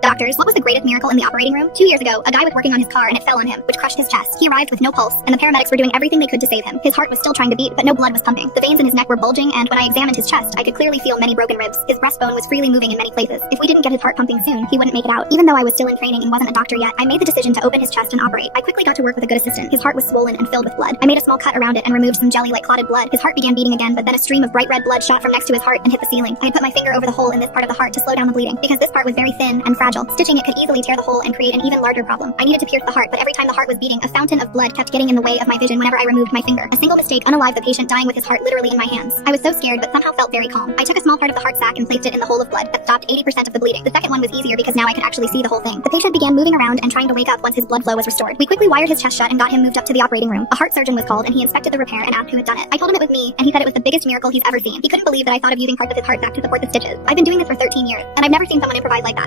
Doctors, what was the greatest miracle in the operating room? 2 years ago, a guy was working on his car and it fell on him, which crushed his chest. He arrived with no pulse, and the paramedics were doing everything they could to save him. His heart was still trying to beat, but no blood was pumping. The veins in his neck were bulging, and when I examined his chest, I could clearly feel many broken ribs. His breastbone was freely moving in many places. If we didn't get his heart pumping soon, he wouldn't make it out. Even though I was still in training and wasn't a doctor yet, I made the decision to open his chest and operate. I quickly got to work with a good assistant. His heart was swollen and filled with blood. I made a small cut around it and removed some jelly like clotted blood. His heart began beating again, but then a stream of bright red blood shot from next to his heart and hit the ceiling. I had put my finger over the hole in this part of the heart to slow down the bleeding, because this part was very thin and fragile. Stitching it could easily tear the hole and create an even larger problem. I needed to pierce the heart, but every time the heart was beating, a fountain of blood kept getting in the way of my vision whenever I removed my finger. A single mistake unalived the patient, dying with his heart literally in my hands. I was so scared, but somehow felt very calm. I took a small part of the heart sac and placed it in the hole of blood that stopped 80% of the bleeding. The second one was easier because now I could actually see the whole thing. The patient began moving around and trying to wake up once his blood flow was restored. We quickly wired his chest shut and got him moved up to the operating room. A heart surgeon was called and he inspected the repair and asked who had done it. I told him it was me, and he said it was the biggest miracle he's ever seen. He couldn't believe that I thought of using parts of his heart sac to support the stitches. I've been doing this for 13 years, and I've never seen someone improvise like that.